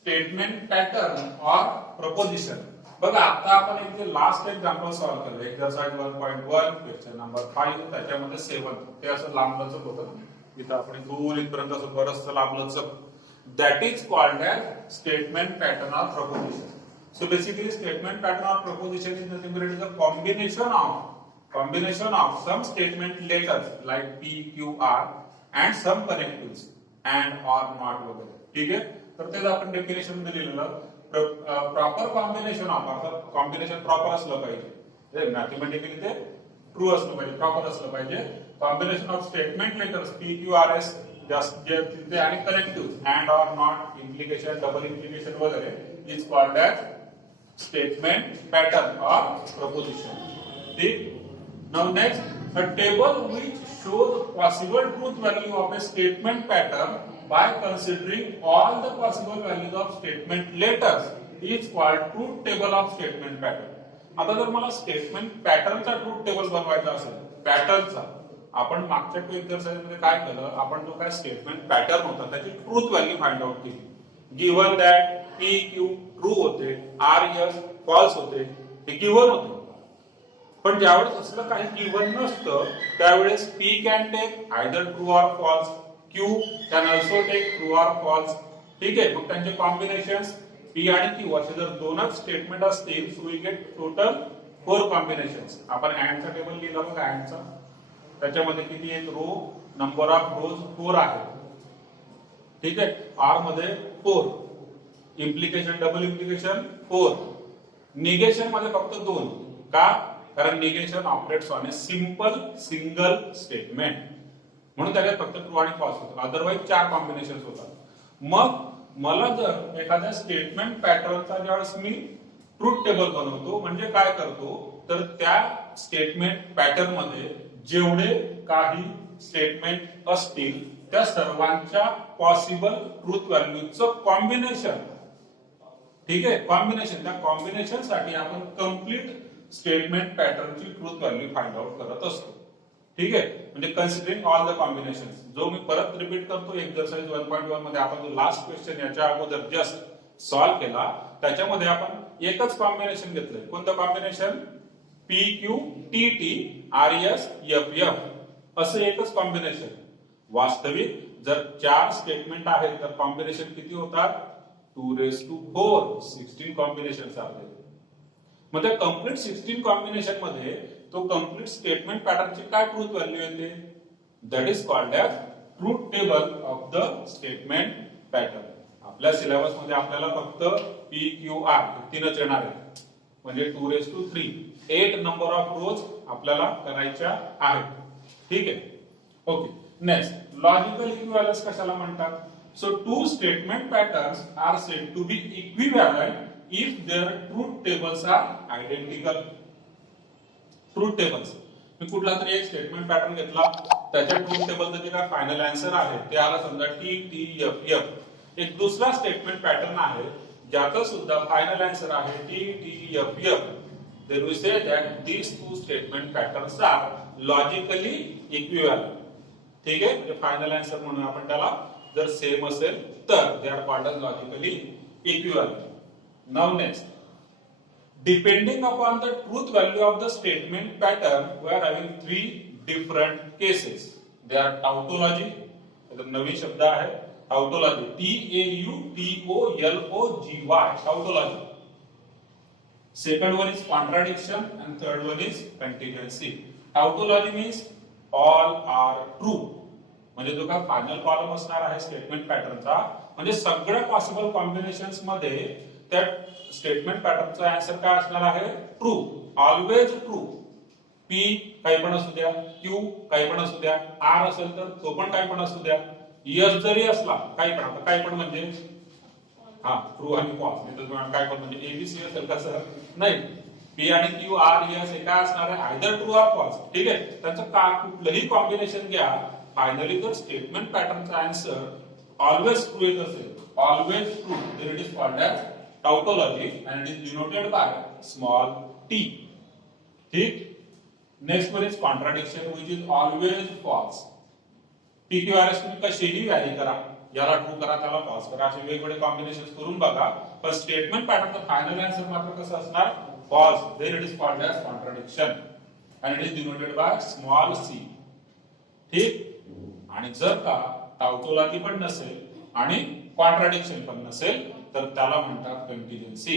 Statement pattern or preposition. बघा आता आपण एक लास्ट एक्झाम्पल सॉल्व्ह केलं एक्सरसाइज 1.1 क्वेश्चन नंबर 5 त्याच्यामध्ये 7 ते असं लांबलचक होतं इथं आपण दूर इथपर्यंत असं बरंचसं लांबलचक that is called as statement pattern or proposition. So basically statement pattern or proposition is nothing but it is a combination of some statement letters like P, Q, R and some connectives and or not वगैरे. ठीक आहे तर त्याचं आपण definition मध्ये लिहिलेलं proper combination of combination proper असलं पाहिजे मॅथमॅटिकली ते ट्रू असलं पाहिजे प्रॉपर असलं पाहिजे combination of statement letters P, Q, R, S तिथे आणि connective and or not implication double implication वगैरे is called as statement pattern or proposition. ठीक now next a table which shows possible truth value of a statement pattern by considering all the possible values of statement letters is called truth table of statement pattern. आता जर मला statement पॅटर्नचा truth table बनवायचा असेल पॅटर्नचा आपण मागच्या exercise मध्ये काय केलं आपण जो काय स्टेटमेंट पॅटर्न होता त्याची ट्रूथ व्हॅल्यू फाइंड आउट केली given that P Q true होते R S फॉल्स होते हे गिव्हन होते. पण ज्यावेळेस असलं काही गिव्हन नसतं त्यावेळेस P can take either true or false Q can also take true or false. ठीक आहे मग त्यांचे कॉम्बिनेशन्स P आणि Q असे जर दोनच स्टेटमेंट असतील so we get total 4 combinations. आपण अँड चा टेबल लिहिला बघा अँड चा त्याच्यामध्ये किती आहेत रो नंबर ऑफ रोज 4 आहे. ठीक आहे R मध्ये 4 इम्प्लिकेशन डबल इम्प्लिकेशन 4 निगेशन मध्ये फक्त 2 का कारण negation operates on a simple single statement म्हणून त्याच्यात फक्त ट्रू आणि फॉल्स होतं अदरवाइज 4 कॉम्बिनेशन्स होतात. मग मला जर एखाद्या स्टेटमेंट पॅटर्नचा ज्यावेळेस मी ट्रूथ टेबल बनवतो म्हणजे काय करतो तर त्या स्टेटमेंट पॅटर्न मध्ये जेवढे काही स्टेटमेंट असतील त्या सर्वांच्या पॉसिबल ट्रूथ व्हॅल्यूचं कॉम्बिनेशन. ठीक आहे कॉम्बिनेशन त्या कॉम्बिनेशन साठी आपण कंप्लीट स्टेटमेंट पॅटर्नची ट्रूथ व्हॅल्यू फाइंड आउट करत असतो. ठीक आहे म्हणजे कन्सिडरिंग ऑल द कॉम्बिनेशन्स जो मी परत रिपीट करतो एक्सरसाइज 1.1 मध्ये आपण जो लास्ट क्वेश्चन याच्या अगोदर जस्ट सॉल्व्ह केला त्याच्यामध्ये आपण एकच कॉम्बिनेशन घेतलंय कोणतं combination P Q T T R S F F असं एकच कॉम्बिनेशन. वास्तविक जर 4 स्टेटमेंट आहेत तर कॉम्बिनेशन किती होतात 2⁴ 16 कॉम्बिनेशन्स आहेत. मग त्या कंप्लीट 16 कॉम्बिनेशन मध्ये तो कंप्लीट स्टेटमेंट पॅटर्नची काय ट्रूथ व्हॅल्यू येते that is called as truth table of the statement pattern. आपल्या सिलेबस मध्ये आपल्याला फक्त P Q R तीनच येणार आहे म्हणजे 2⁵ 8 नंबर ऑफ रोज आपल्याला करायच्या आहेत. ठीक आहे ओके नेक्स्ट लॉजिकल इक्विव्हॅलन्स कशाला म्हणतात. So 2 statement patterns are said to be equivalent if their truth tables are identical. Truth tables मी कुठला तरी एक स्टेटमेंट पॅटर्न घेतला त्याच्या ट्रूथ टेबलचं जे काय फायनल आन्सर आहे ते आला समजा T T F F. एक दुसरा स्टेटमेंट पॅटर्न आहे ज्याचा सुद्धा फायनल आन्सर आहे T T F F. then we say that these two statement patterns are logically equivalent. ठीक आहे म्हणजे फायनल आन्सर म्हणून आपण त्याला जर सेम असेल तर they are called as logically equivalent. Now next, depending upon the truth value of the statement pattern, we are having 3 different cases. They are tautology. एक नवीन शब्द आहे tautology. TAUTOLOGY. Tautology. Second one is contradiction and third one is contingency. Tautology means all are true. म्हणजे जो काय final column असणार आहे statement पॅटर्नचा म्हणजे सगळ्या पॉसिबल कॉम्बिनेशन्स मध्ये त्या स्टेटमेंट पॅटर्नचा आन्सर काय असणार आहे ट्रू ऑलवेज ट्रू. P काही पण असू द्या Q काही पण असू द्या R असेल तर तो पण काही पण असू द्या S जरी असला काही पण आता काही पण म्हणजे हा ट्रू आणि फॉल्स नाही तर काय पण म्हणजे ABC असेल कसं नाही P आणि Q R S हे काय असणार आहे आयदर ट्रू ऑर फॉल्स. ठीक आहे त्याचं का कुठलंही कॉम्बिनेशन घ्या फायनली जर स्टेटमेंट पॅटर्नचा आन्सर ऑलवेज ट्रू येत असेल always true then it is called as tautology and it is denoted by small t. ठीक next one is contradiction which is always false. PQRS तुम्ही कशीही व्हॅरी करा याला true करा त्याला फॉल्स करा, असे वेगवेगळे कॉम्बिनेशन करून बघा. पण स्टेटमेंट पॅटर्नचा फायनल आन्सर मात्र कसं असणार? False. Then it is called as contradiction and it is denoted by small c. ठीक. आणि जर का टाउटोलॉजी पण नसेल आणि कॉन्ट्राडिक्शन पण नसेल तर त्याला म्हणतात कंटिन्युएन्सी,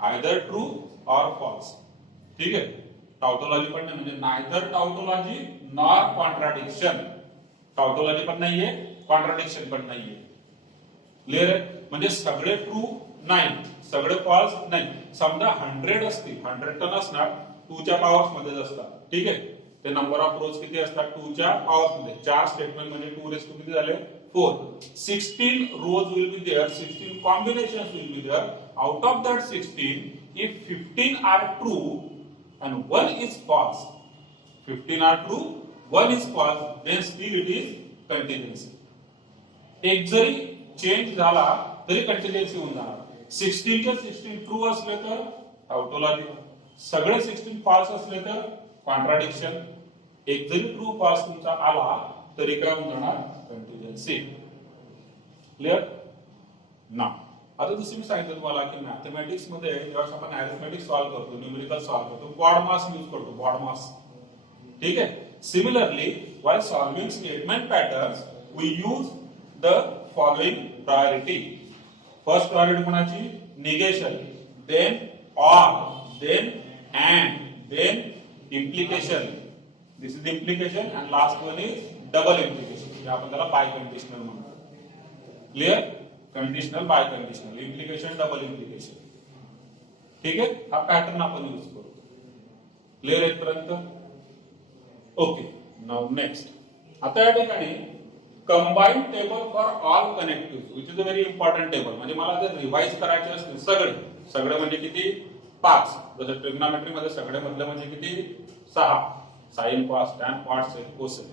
आयदर ट्रू ऑर फॉल्स. ठीक आहे. टाउटोलॉजी पण नाही म्हणजे नायदर टाउटोलॉजी नॉर कॉन्ट्राडिक्शन. टाउटोलॉजी पण नाहीये, कॉन्ट्राडिक्शन पण नाहीये. क्लिअर आहे? म्हणजे सगळे ट्रू नाही, सगळे फॉल्स नाही. समजा 100 असतील, 100 टन असणार 2 च्या पॉवर्स मध्येच असतात. ठीक आहे. ते नंबर ऑफ रोज किती असतात? 2 च्या पॉवर्स मध्ये. 4 स्टेटमेंट म्हणजे 2 रेस टू किती झाले? 4. 16 rows will be there, 16 combinations will be there. Out of that 16, if 15 are true and 1 is false, 15 are true, 1 is false, then still it is continuous. एक जरी change झाला तरी कंटिन्युअन्सी होऊन जाणार. 16 चे 16 ट्रू असले तर टाउटोलॉजी, सगळे 16 फॉल्स असले तर कॉन्ट्राडिक्शन. एक जरी ट्रू फॉल्स तुमचा आला तरी काय होऊन जाणार? कंटिन्युएन्सी. क्लिअर ना? आता जसं मी सांगितलं तुम्हाला की मॅथमॅटिक्स मध्ये जेव्हा आपण अरिथमेटिक सॉल्व्ह करतो, न्यूमेरिकल सॉल्व्ह करतो, बॉड मास यूज करतो, बॉड मास. ठीक आहे. Similarly while solving statement patterns we use the following priority. First priority कोणाची? Negation, then or, then and, then implication. This is implication and last one is double implication. आपण त्याला biconditional म्हणतो. Clear? Conditional, biconditional, implication, double implication. ठीक आहे. हा pattern आपण use करू. Clear आहे पर्यंत? ओके. Now next. आता या ठिकाणी combine table for all connective which is a very important table. म्हणजे मला जर रिवाइज करायचे असतील सगळे, सगळे म्हणजे किती? 5. जसं ट्रिग्नोमेट्री मध्ये सगळे मधले म्हणजे किती? 6. Sine, cos, tan, cot, sec, cosec.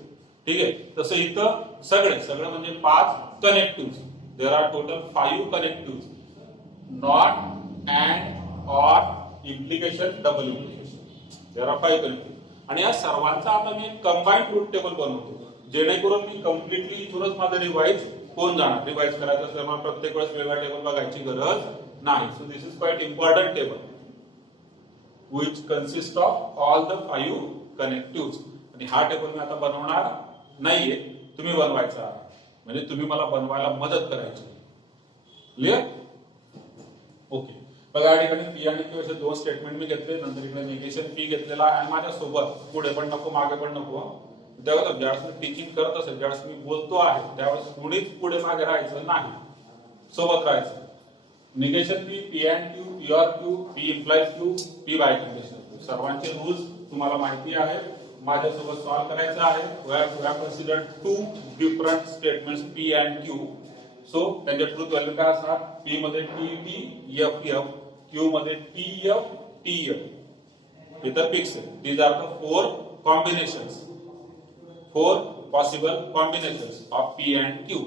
ठीक आहे. तसं इथं सगळे, सगळे म्हणजे 5 connective. There are total 5 connective. Not, and, or, implication, double implication. There are 5 connective. आणि या सर्वांचा आता मी एक कंबाईन ट्रूथ टेबल बनवतो, जेणेकरून मी कम्प्लिटली इथूनच माझं रिवाइज होऊन जाणार. रिवाइज करायचं असेल मला प्रत्येक वेळेस वेगळा टेबल बघायची गरज नाही. So this is quite important table which consists of all the 5 connectives. आणि हा टेबल मी आता बनवणार नाहीये, तुम्ही बनवायचा आहे. म्हणजे तुम्ही मला बनवायला मदत करायची. क्लिअर? ओके. बघा या ठिकाणी पी आणि क्यू असे 2 स्टेटमेंट मी घेतले, नंतर इकडे निगेशन पी घेतलेला आहे आणि माझ्या सोबत पुढे पण नको मागे पण नको. त्यावेळेस ज्यावेळेस मी टीचिंग करत असेल, ज्यावेळेस मी बोलतो आहे त्यावेळेस कोणीच पुढे मागे राहायचं नाही, सोबत राहायचं. Negation P, P and Q, P or Q, P implies Q, P bicondition. सर्वांचे रूल्स तुम्हाला माहिती आहे. माझ्यासोबत सॉल्व्ह करायचं आहे. We have considered 2 different statements P and Q. So त्यांचे ट्रूथ व्हॅल्यू काय असणार? पी मध्ये T T F F, Q मध्ये टी एफ टी एफ. इथं फिक्स आहे. These are the 4 combinations, 4 possible combinations of P and Q.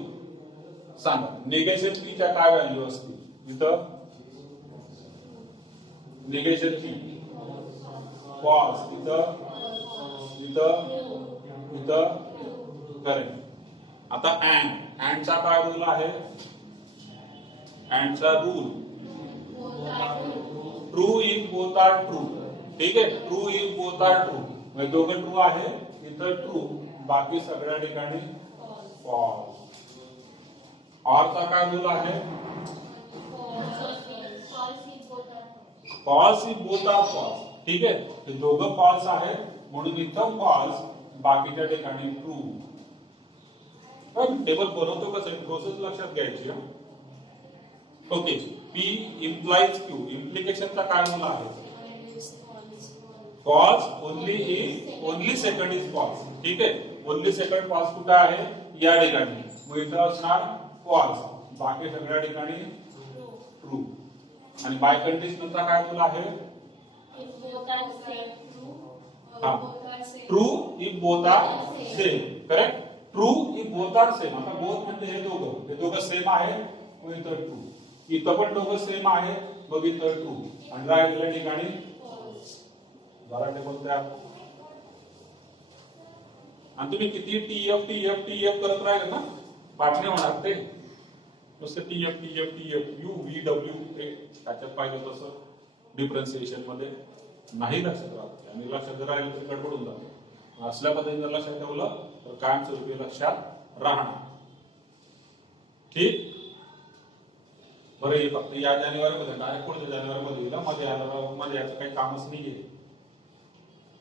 सांगा negation P च्या काय व्हॅल्यू असतील? इथं निगेशन पी फॉल्स, इथं इथं इथं करेक्ट. आता अँड चा काय रूल आहे? अँड चा rule true if both are true. ठीक आहे. True if both are true म्हणजे दोघे ट्रू आहे, इथं ट्रू, बाकी सगळ्या ठिकाणी फॉल्स. ऑर चा काय रूल आहे? False if both are false. ठीक आहे. हे दोघं फॉल्स आहेत म्हणून इथं फॉल्स, बाकीच्या ठिकाणी ट्रू. टेबल बनवतो कसं? प्रोसेस लक्षात घ्यायची. ओके. पी इम्प्लाइज क्यू, इम्प्लिकेशनचा काय रूल आहे? False only if only second is false. ठीक आहे. ओनली सेकंड फॉल्स कुठे आहे? या ठिकाणी. मग इथं असणार फॉल्स, बाकी सगळ्या ठिकाणी ट्रू. आणि बाय कंडिशनलचा काय रूल आहे? True if both are same. Correct. True if both are same. आता बोथ म्हणजे हे दोघं सेम आहे, मग इथं ट्रू. इथं पण दोघं सेम आहे, मग इथं ट्रू. आणि राहिलेल्या ठिकाणी जरा टेबल तयार. आणि तुम्ही किती T F T F T F करत राहिले ना, पाठ नाही होणार ते. नुसतं TF TF TF U V W हे त्याच्यात पाहिलं तसं डिफरन्सिएशन मध्ये नाही लक्षात राहत आणि लक्षात राहिलं तर गडबडून जातं. असल्या पद्धतीने जर लक्षात ठेवलं तर कायमस्वरूपी लक्षात राहणार. ठीक. बरं हे फक्त या जानेवारीमध्ये डायरेक्ट पुढच्या जानेवारीमध्ये येईल. मध्ये याचं काही कामच नाहीये.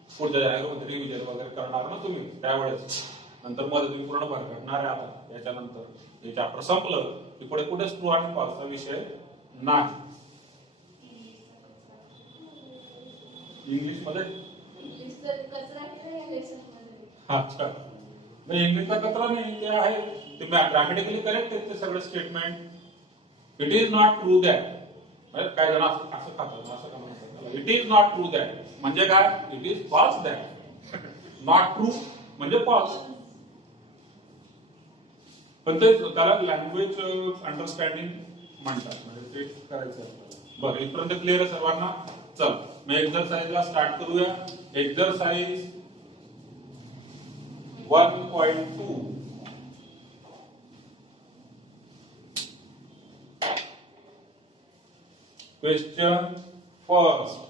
पुढच्या जानेवारीमध्ये रिव्हिजन वगैरे करणार ना तुम्ही त्यावेळेस. नंतर मध्ये तुम्ही पूर्ण भर करणार आहे. आता याच्यानंतर हे चॅप्टर संपलं की पुढे कुठेच ट्रू आणि फॉल्सचा विषय नाही. इंग्लिश मध्ये अच्छा नाही इंग्लिशचा कचरा नाही ते आहे ते ग्रामॅटिकली करेक्ट आहे ते सगळे statement. It is not true that काय जण असं खातात असं का म्हणतात. It is not true that म्हणजे काय it is false that. Not true म्हणजे फॉल्स. पण ते त्याला लँग्वेज अंडरस्टँडिंग म्हणतात म्हणजे ते करायचं आहे. बरं इथपर्यंत क्लिअर आहे सर्वांना. चल मग एक्सरसाइजला स्टार्ट करूया. Exercise 1.2 question first.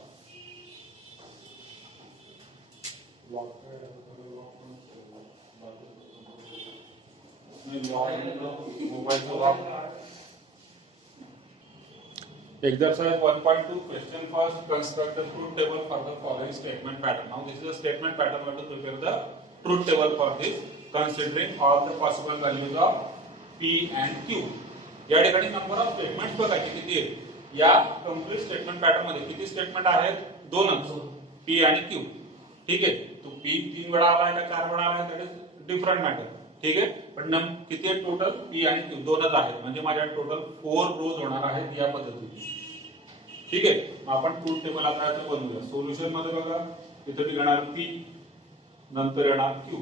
Exercise 1.2 question first. Construct the truth table for the following statement pattern. Now this is a statement pattern. We have to prepare the truth table for this, considering all the possible values of P and Q. या ठिकाणी number of statements बघायचे किती आहेत. या complete statement pattern मध्ये किती statement आहेत. दोनच P आणि Q. ठीक आहे. तो P 3 वेळा आलाय का 4 वेळा आलाय दॅट इज डिफरंट मॅटर. ठीक आहे. पण किती आहेत टोटल P आणि Q दोनच आहेत म्हणजे माझ्या टोटल 4 रोज होणार आहेत या पद्धतीने. ठीक आहे. आपण ट्रूथ टेबल आता याचं बनवूया. सोल्युशन मध्ये बघा इथे मी घेणार P नंतर येणार Q.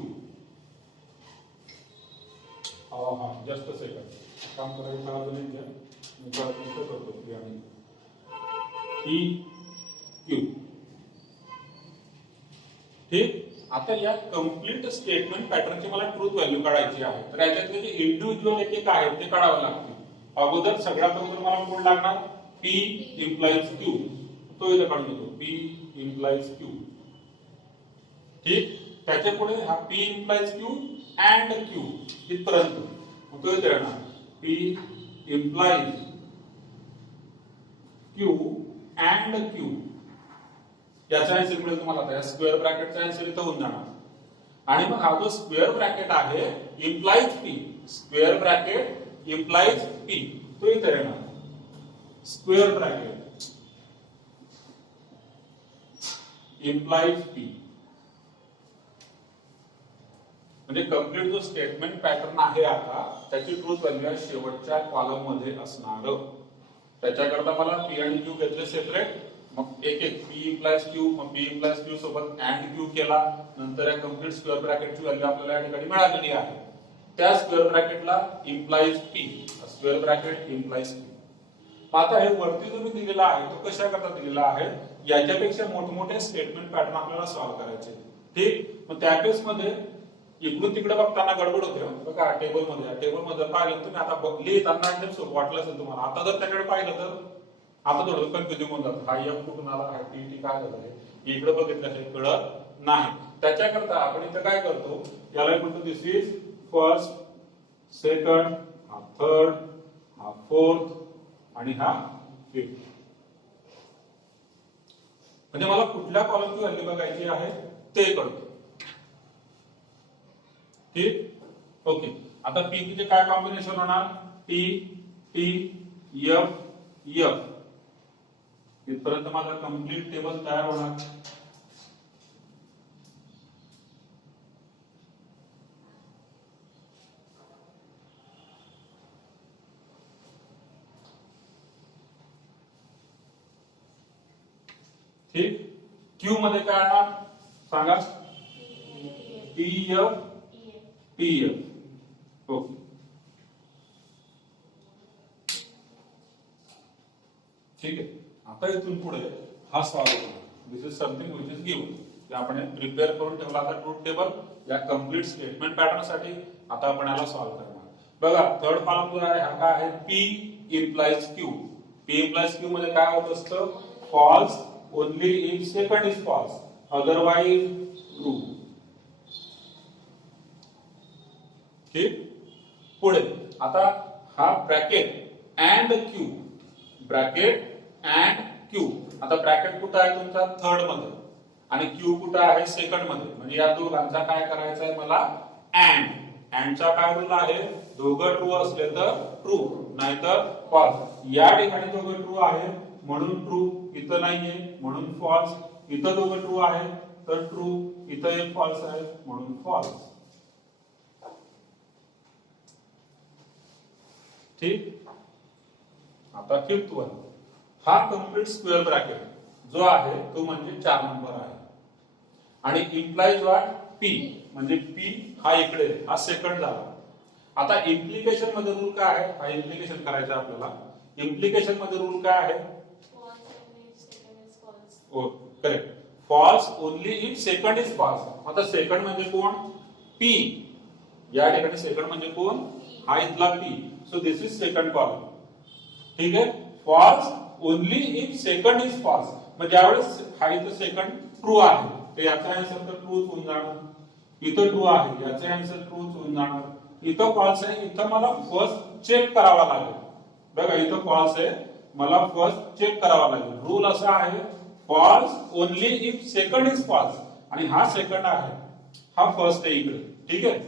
हा जस्ट अ सेकंड काम करायचं मला अजून एक घ्या. मी प्रयत्न करतो P आणि Q. ठीक. आता या कंप्लीट स्टेटमेंट पॅटर्नची मला ट्रूथ व्हॅल्यू काढायची आहे. तर याच्यातले जे इंडिव्हिज्युअल एक आहेत ते काढावे लागतील. अगोदर सगळ्यात अगोदर मला कोण लागणार P implies Q. तो इथे काढून घेतो P implies Q. ठीक. त्याच्या पुढे हा P implies Q and Q इथपर्यंत मग तो इथे येणार P implies Q and Q. याचा आन्सर मिळेल तुम्हाला. आता या स्क्वेअर ब्रॅकेटचा आन्सर इथं होऊन जाणार. आणि मग हा जो स्क्वेअर ब्रॅकेट आहे implies P. Square bracket implies P तो इथे येणार. स्क्वेअर ब्रॅकेट इम्प्लाइज P म्हणजे कंप्लीट जो स्टेटमेंट पॅटर्न आहे आता त्याची ट्रूथ व्हॅल्यू शेवटच्या कॉलम मध्ये असणार. त्याच्याकरता मला P आणि Q घेतले सेपरेट. मग एक एक P implies Q मग P implies Q सोबत and Q केला. नंतर या कंप्लीट स्क्वेअर ब्रॅकेटची व्हॅल्यू आपल्याला या ठिकाणी मिळालेली आहे. त्या स्क्वेअर ब्रॅकेटला implies P. Square bracket implies Q. आता हे वरती जो मी दिलेला आहे तो कशा करता दिलेला आहे. याच्यापेक्षा मोठमोठे स्टेटमेंट पॅटर्न आपल्याला सॉल्व्ह करायचे. ठीक. मग त्या केस मध्ये इकडून तिकडे बघताना गडबड होते. बघा टेबल मध्ये पाहिलं तुम्ही आता लिहिताना एकदम सोपं वाटलं असेल तुम्हाला. आता जर त्याकडे पाहिलं तर आता थोडं कन्फ्युजिंग होऊन जातं. हा F कुठून आला हा T काय झालं इकडे बघितलं हे कळत नाही. त्याच्याकरता आपण इथं काय करतो याला म्हणतो दिस इज फर्स्ट सेकंड हा थर्ड हा फोर्थ आणि हा फिफ्थ. म्हणजे मला कुठल्या कॉलमची व्हॅल्यू बघायची आहे ते कळतो. ठीक. ओके. आता P चे काय कॉम्बिनेशन होणार T T F F. इथपर्यंत माझा कंप्लीट टेबल तयार होणार. ठीक. Q मध्ये काय येणार सांगा TF TF. ओके. ठीक आहे. आता इथून पुढे हा सॉल्व्ह होणार. This is something which is given. ते आपण प्रिपेअर करून ठेवला आता ट्रूथ टेबल या कंप्लीट स्टेटमेंट पॅटर्न साठी. आता आपण याला सॉल्व्ह करणार. बघा थर्ड कॉलम जो आहे हा काय आहे P implies Q. P implies Q मध्ये काय होत असतं false only if second is false otherwise true. ठीक पुढे आता हा bracket and Q bracket and Q आता ब्रॅकेट कुठं आहे तुमचा थर्ड मध्ये आणि क्यू कुठं आहे सेकंड मध्ये म्हणजे या दोघांचा काय करायचा आहे मला अँडचा काय रूल आहे दोघं ट्रू असले तर ट्रू नाहीतर फॉल्स या ठिकाणी दोघं ट्रू आहे म्हणून ट्रू इथं नाहीये म्हणून फॉल्स इथं दोघं ट्रू आहे तर ट्रू इथं एक फॉल्स आहे म्हणून फॉल्स. ठीक आता फिफ्थ वन हा कंप्लीट स्क्वेअर ब्रॅकेट जो आहे तो म्हणजे 4 नंबर आहे आणि इम्प्लाइज व्हॉट पी म्हणजे पी हा इकडे हा सेकंड झाला. आता इम्प्लिकेशन मध्ये रूल काय आहे हा इम्प्लिकेशन करायचा आपल्याला. इम्प्लिकेशन मध्ये रूल काय आहे ओ correct false only if second is false. आता सेकंड म्हणजे कोण पी या ठिकाणी सेकंड म्हणजे कोण हा इथला P so this is second column. ठीक आहे false only if second is false म्हणजे ज्यावेळेस हा इथं सेकंड ट्रू आहे तर याचा आन्सर तर ट्रूच होऊन जाणार. इथं ट्रू आहे याचा आन्सर ट्रूच होऊन जाणार. इथं फॉल्स आहे इथं मला फर्स्ट चेक करावा लागेल. बघा इथं फॉल्स आहे मला फर्स्ट चेक करावा लागेल. रूल असा आहे false only if second is false आणि हा सेकंड आहे हा फर्स्ट आहे इकडे. ठीक आहे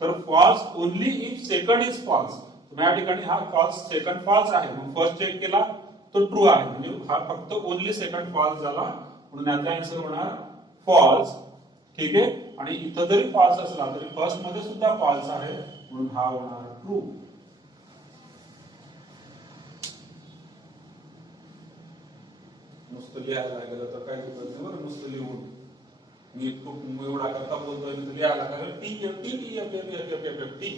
तर false only if second is false या ठिकाणी हा फॉल्स सेकंड फॉल्स आहे मग फर्स्ट चेक केला तो ट्रू आहे म्हणजे हा फक्त ओनली सेकंड फॉल्स झाला म्हणून याचा आन्सर होणार फॉल्स. ठीक आहे आणि इथं जरी फॉल्स असला तरी फर्स्ट मध्ये सुद्धा फॉल्स आहे म्हणून हा होणार ट्रू. नुसतं लिहायला गेलं तर काय चुकत नाही बरं नुसतं लिहून मी खूप एवढा करता बोलतोय मी लिहायला लागलं T F T T F F F F F F T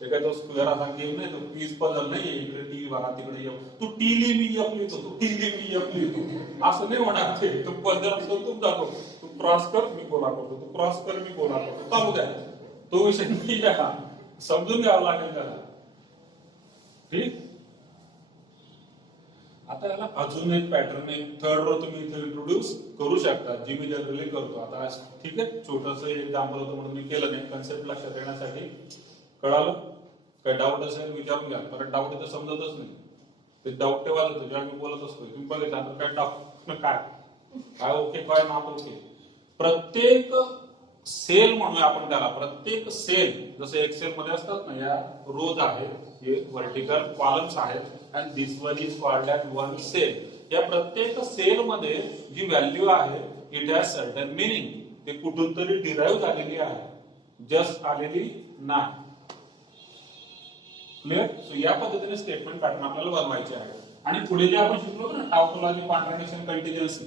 ते काय तो स्क्वेअर असा गेम नाही तो पीस पझल नाही इकडे टी बघा तिकडे एफ तू टी ली मी एफ लिहितो तू टी ली मी एफ लिहितो असं नाही होणार ते तू पझल असतो तू दाखव तू क्रॉस कर मी गोला करतो तू क्रॉस कर मी गोला करतो चालू द्या तो विषय नाही का समजून घ्यावा लागेल त्याला. ठीक आता याला अजून एक पॅटर्न एक थर्ड रो तुम्ही इथे इंट्रोड्यूस करू शकता जी मी जनरली करतो. आता ठीक आहे छोटस एक एक्झाम्पल होतं म्हणून मी केलं नाही कन्सेप्ट लक्षात येण्यासाठी. कळालं काही डाऊट असेल विचारून घ्या कारण डाऊट इथं समजतच नाही ते डाऊट तेव्हा होतो जेव्हा मी बोलत असतो तुम्ही बघितलं आता काय डाऊट काय काय ओके काय नॉट ओके. प्रत्येक सेल म्हणूया आपण त्याला प्रत्येक सेल जसे एक्सेल मध्ये असतात ना या रोज आहे हे व्हर्टिकल कॉलम्स आहेत and this one is called as one cell. या प्रत्येक सेल मध्ये जी व्हॅल्यू आहे इट हॅज सर्टन मिनिंग ते कुठून तरी डिराईव्ह झालेली आहे जस्ट आलेली नाही. क्लिअर सो या पद्धतीने स्टेटमेंट पॅटर्न आपल्याला बनवायचे आहे. आणि पुढे जे आपण शिकलो ना टाउटोलॉजी कॉन्ट्रडिक्शन कंटिन्युअन्सी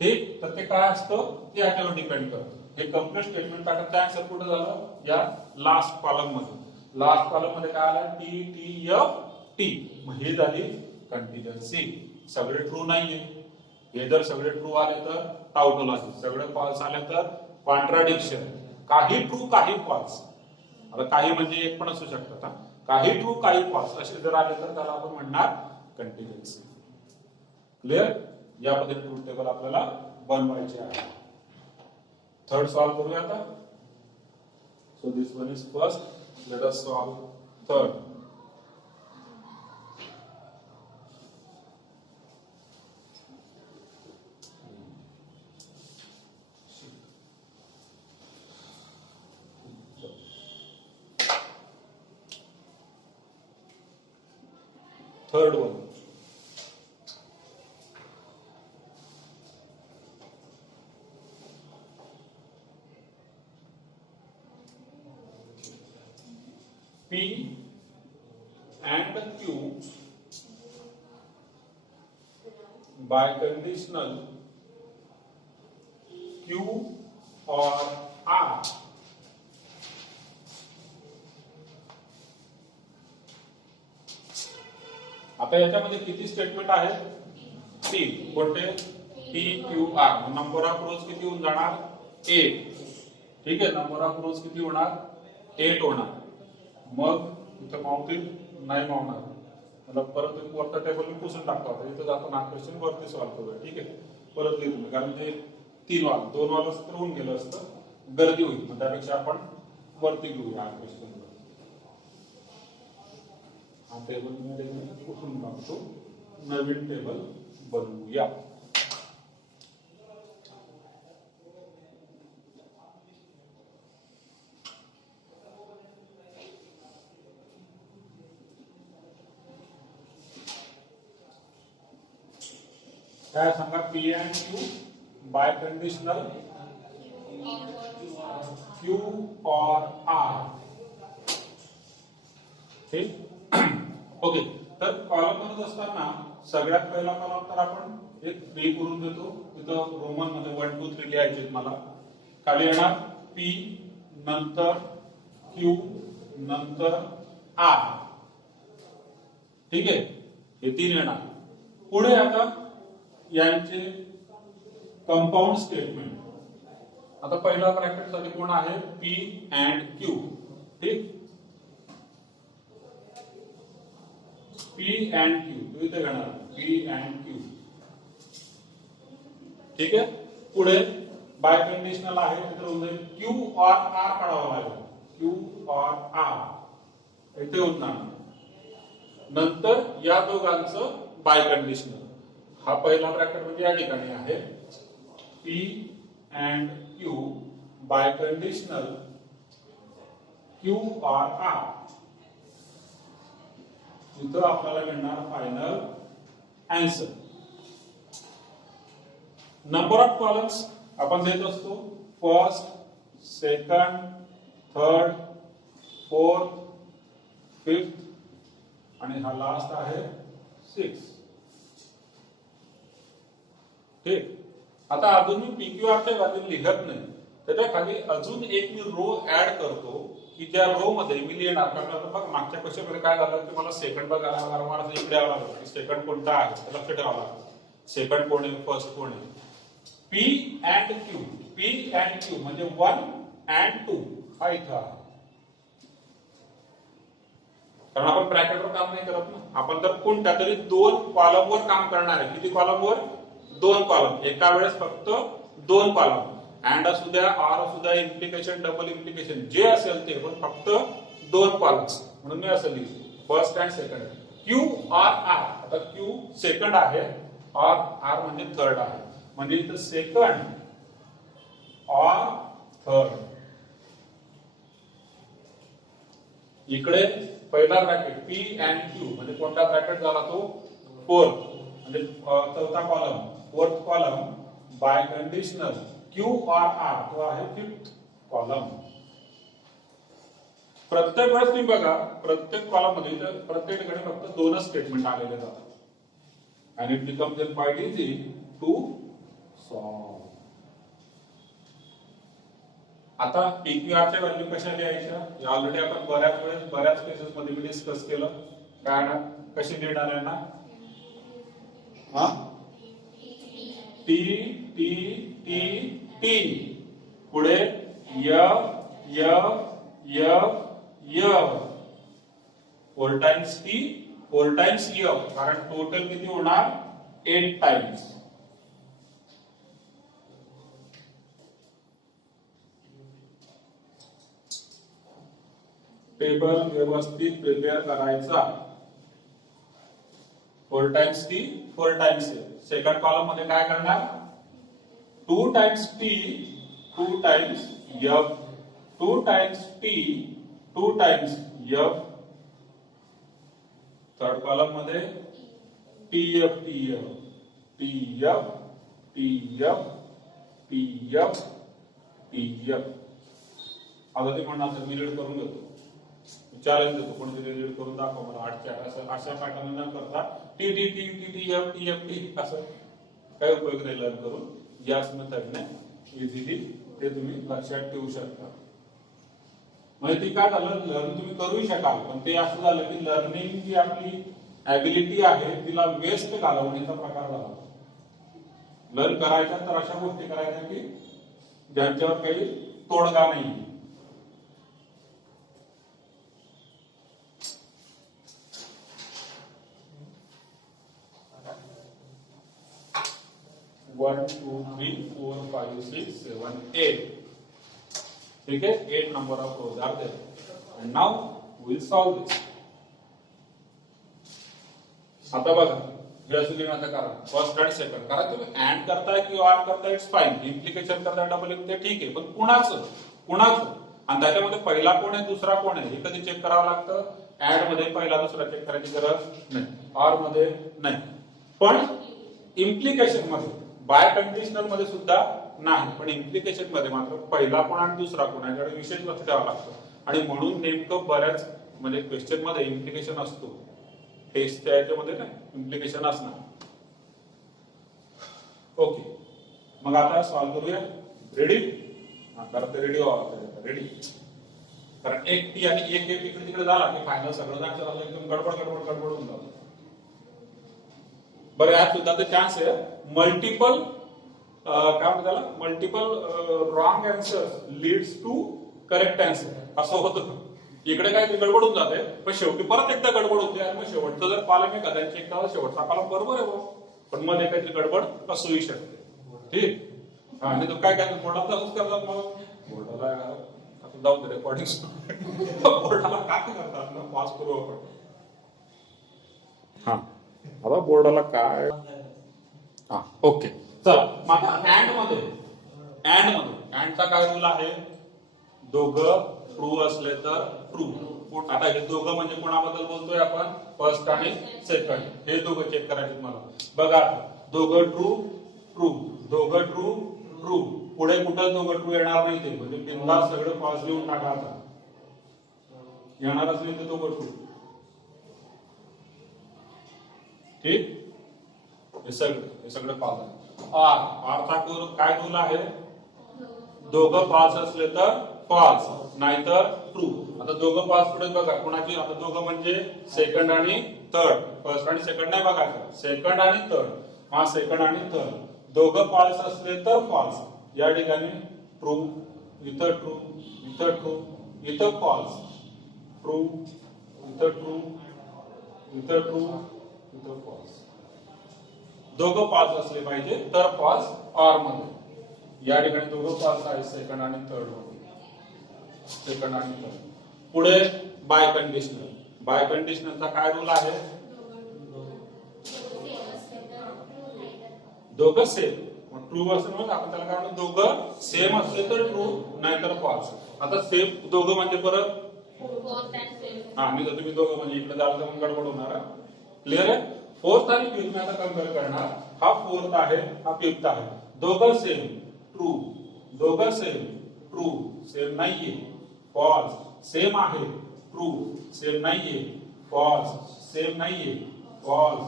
ठीक तर ते काय असतं ते याच्यावर डिपेंड करतं. हे कंप्लीट स्टेटमेंट पॅटर्नचा आन्सर कुठे झालं या लास्ट कॉलम मध्ये. लास्ट कॉलम मध्ये काय आलं टी टी एफ टी मग हे झाली कंटिन्युअन्सी. सगळे ट्रू नाहीये हे जर सगळे ट्रू आले तर टाउटोलॉजी सगळे फॉल्स आले तर कॉन्ट्राडिक्शन. काही ट्रू काही फॉल्स आता काही म्हणजे एक पण असू शकतात काही ट्रू काही फॉल्स असे जर आले तर त्याला आपण म्हणणार कंटिन्युअन्सी. क्लिअर या पद्धतीने ट्रूथ टेबल आपल्याला बनवायचे आहे. थर्ड सॉल्व करूया आता. So this one is first let us solve third. Third one P and Q by conditional Q or R आता याच्यामध्ये किती स्टेटमेंट आहेत 3 कोणते P Q R number of रोज किती होऊन जाणार 8. ठीक आहे नंबर ऑफ रोज किती होणार 8 होणार. मग इथं मावतील नाही मावणार, मला परत एक वरचा टेबल मी पुसून टाकतो. आता इथं जातो ना क्वेश्चन वरती सॉल्व्ह करूया. ठीक आहे, परत लिहितो मी, कारण ते 3 वाल 2 वाल असतं तर होऊन गेलं असतं, गर्दी होईल. मग त्यापेक्षा आपण वरती घेऊया हा क्वेश्चन. हा टेबल मध्ये पुसून टाकतो, नवीन टेबल बनवूया. काय सांगा, P and Q biconditional Q or R. ठीक, ओके. तर कॉलम करत असताना सगळ्यात पहिला कॉलम तर आपण एक फ्री करून देतो. तिथं रोमन मध्ये 1 2 3 लिहायचे मला. खाली येणार पी, नंतर क्यू, नंतर आर. ठीक आहे, हे 3 येणार. पुढे आता यांचे कंपाऊंड स्टेटमेंट. आता पहिला ब्रॅकेट साठी कोण आहे, पी अँड क्यू. ठीक, पी अँड क्यू तो इथे घेणार, पी अँड क्यू. ठीक आहे, पुढे बाय कंडिशनल आहे तिथे क्यू और आर काढावा लागेल. क्यू और आर इथे होणार. नंतर या दोघांचं बाय कंडिशनल. हा पहिला ब्रॅकेट म्हणजे या ठिकाणी आहे P and Q biconditional Q or R. इथं आपल्याला मिळणार final answer. Number of columns आपण देत असतो first, second, third, fourth, fifth आणि हा लास्ट आहे 6. ठीक, आता अजून मी पीक्यूआरच्या व्हॅल्यू लिहत नाही, त्याच्या खाली अजून एक मी रो ऍड करतो की ज्या रो मध्ये मी लिहिणार. कारण आता बघ मागच्या क्वेश्चन मध्ये काय झालं की मला सेकंड बघायला वारंवार असं इकडे यावं लागलं, सेकंड कोणता आहे लक्ष ठेवावं लागतं. सेकंड कोण आहे, फर्स्ट कोण आहे. P and Q, P and Q म्हणजे 1 अँड 2 हा इथं आहे. कारण आपण ब्रॅकेटवर काम नाही करत ना, आपण तर कोणत्या तरी 2 कॉलमवर काम करणार आहे. किती कॉलमवर, 2 कॉलम. एका वेळेस फक्त 2 कॉलम. अँड असू द्या, आर असू द्या, इम्प्लिकेशन, डबल इम्प्लिकेशन जे असेल ते, पण फक्त 2 कॉलम. म्हणून मी असं लिहितो first and second. Q or R, आता क्यू सेकंड आहे और आर म्हणजे थर्ड आहे. म्हणजे इथं सेकंड और थर्ड. इकडे पहिला ब्रॅकेट पी अँड क्यू म्हणजे कोणता ब्रॅकेट झाला तो, फोर्थ म्हणजे चौथा column, fourth column by conditional Q or R तो आहे फिफ्थ कॉलम. प्रत्येक वेळेस तुम्ही बघा, प्रत्येक कॉलम मध्ये प्रत्येक ठिकाणी फक्त 2च स्टेटमेंट आलेले जातात आणि it becomes then quite easy to solve. आता पीक्यूआरच्या व्हॅल्यू कशा लिहायच्या ऑलरेडी आपण बऱ्याच केसेस मध्ये मी डिस्कस केलं. काय ना कशी लिहिणार आहे ना, हा टी टी टी टी, पुढे य य य य, 4 टाइम्स टी 4 टाइम्स य, कारण टोटल किती होणार 8 टाइम्स. टेबल व्यवस्थित प्रिपेअर करायचा. 4 times T 4 times A. Second column मध्ये काय करणार, 2 times T 2 times F, 2 times T 2 times F. Third column मध्ये T F T F T F T F T F T F. आता ते म्हणणार me read करून घेतो, चॅलेंज देतो, कोणतरी रीड करून दाखव मला 8 असं अशा पॅटर्न न करता T T T T T F T F T असं काय उपयोग नाही लर्न करून. याच मेथडने इझिली ते तुम्ही लक्षात ठेवू शकता. म्हणजे ती काय झालं, लर्न तुम्ही करूही शकाल, पण ते असं झालं की लर्निंग जी आपली ॲबिलिटी आहे तिला वेस्ट घालवण्याचा प्रकार झाला. लर्न करायच्या तर अशा गोष्टी करायच्या की ज्यांच्यावर काही तोडगा नाही. 1 2 3 4 5 6 7 8. ठीक है, 8 number of rows are there. And now we will solve this. आता बघा हे असं लिहिण्याचं कारण फर्स्ट आणि सेकंड, कारण तुम्ही अँड करताय किंवा आर करताय इट्स फाईन, इम्प्लिकेशन करताय डबल ते ठीक आहे, पण कुणाचं आणि त्याच्यामध्ये पहिला कोण आहे दुसरा कोण आहे हे कधी चेक करावं लागतं. ऍड मध्ये पहिला दुसरा चेक करायची गरज नाही, आर मध्ये नाही, पण इम्प्लिकेशन मध्ये बाय कंडिशनल मध्ये सुद्धा नाही, पण इम्प्लिकेशन मध्ये मात्र पहिला कोण आणि दुसरा कोण याकडे विशेष लक्ष द्यावं लागतं. आणि म्हणून नेमकं बऱ्याच म्हणजे क्वेश्चन मध्ये इम्प्लिकेशन असतो, टेस्टच्या याच्यामध्ये नाही इम्प्लिकेशन असणार. ओके, मग आता सॉल्व्ह करूया. रेडी? कारण ते रेडी व्हावं, रेडी. कारण एक टी आणि एक एफ इकडे तिकडे झाला की फायनल सगळं जायचं एकदम गडबड होऊन जातं. बरं, यात सुद्धा ते चान्स आहे मल्टिपल काय म्हणतात त्याला, multiple wrong answer leads to correct answer असं होतं. इकडे काय गडबड होऊन जाते, पण शेवटी परत एकदा गडबड होते आणि मग शेवटचं जर कॉलम आहे कदाचित चेक करावं, शेवटचा कॉलम बरोबर आहे पण मध्ये काहीतरी गडबड असूही शकते. ठीक, आणि तो काय बोर्डाला तसंच करतात. मग बोर्डाला आता जाऊ दे रेकॉर्डिंग, बोर्डाला काय करतात ना, पास करू आपण. हा आता बोर्डाला काय, हा ओके चला. मग आता अँडचा काय रूल आहे, दोघं ट्रू असले तर ट्रू. आता हे दोघं म्हणजे कोणाबद्दल बोलतोय आपण, फर्स्ट आणि सेकंड, हे दोघं चेक करायचे मला. बघा दोघं ट्रू ट्रू, दोघं ट्रू ट्रू, पुढे कुठं दोघं ट्रू येणार नाही ते, म्हणजे बिंदास सगळं फॉल्स लिहून टाका. आता येणारच नाही ते दोघं ट्रू. ठीक, हे सगळं फॉल्स आहे. आरचा काय रूल आहे, दोघं फॉल्स असले तर फॉल्स, नाहीतर ट्रू. आता दोघं फॉल्स पुढे बघा कुणाची, आता दोघं म्हणजे सेकंड आणि थर्ड, फर्स्ट आणि सेकंड नाही बघायचं, सेकंड आणि थर्ड. हा सेकंड आणि थर्ड, दोघं फॉल्स असले तर फॉल्स. या ठिकाणी ट्रू, इथं ट्रू, इथं ट्रू, इथं फॉल्स, ट्रू, इथं ट्रू, इथं ट्रू, इथं फॉल्स. दोघं फॉल्स असले पाहिजे तर फॉल्स ऑर मध्ये. या ठिकाणी दोघं फॉल्स आहे सेकंड आणि थर्ड मध्ये, सेकंड आणि थर्ड. पुढे बाय कंडिशनलचा काय रूल आहे, दोघं सेम. ट्रू असेल मग आपण त्याला काय म्हणतो, दोघं सेम असले तर ट्रू, नाहीतर फॉल्स. आता सेम दोघं म्हणजे परत हा, मी तर तुम्ही दोघं म्हणजे इकडे जायला तर गडबड होणार. क्लिअर आहे? फोर्थ आणि फिफ्थ मी आता कम्पेअर करणार. हा फोर्थ आहे, हा फिफ्थ आहे. दोघं सेम ट्रू, दोघं सेम ट्रू, सेम नाहीये फॉल्स, सेम आहे ट्रू, सेम नाहीये फॉल्स, सेम नाहीये फॉल्स,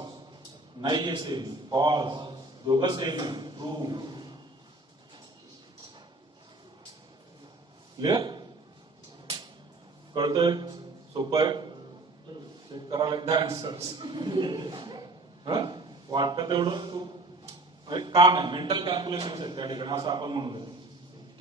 नाहीये सेम फॉल्स, दोघं सेम ट्रू. क्लिअर? कळतंय? सोपं आहे, चेक करायला एकदा आन्सर्स. वाटतं तेवढं तू काम आहे, मेंटल कॅल्क्युलेशन आहे त्या ठिकाणी, असं आपण म्हणू.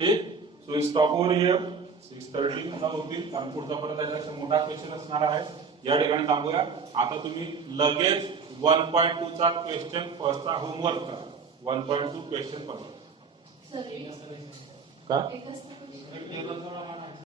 ठीक, सो स्टॉप ओव्हर हिअर. 6:30 पुन्हा होतील, कारण पुढचा परत त्याच्यापेक्षा मोठा क्वेश्चन असणार आहे. या ठिकाणी थांबूया. आता तुम्ही लगेच 1.2 चा क्वेश्चन फर्स्टचा होमवर्क करा. 1.2 क्वेश्चन फर्स्ट का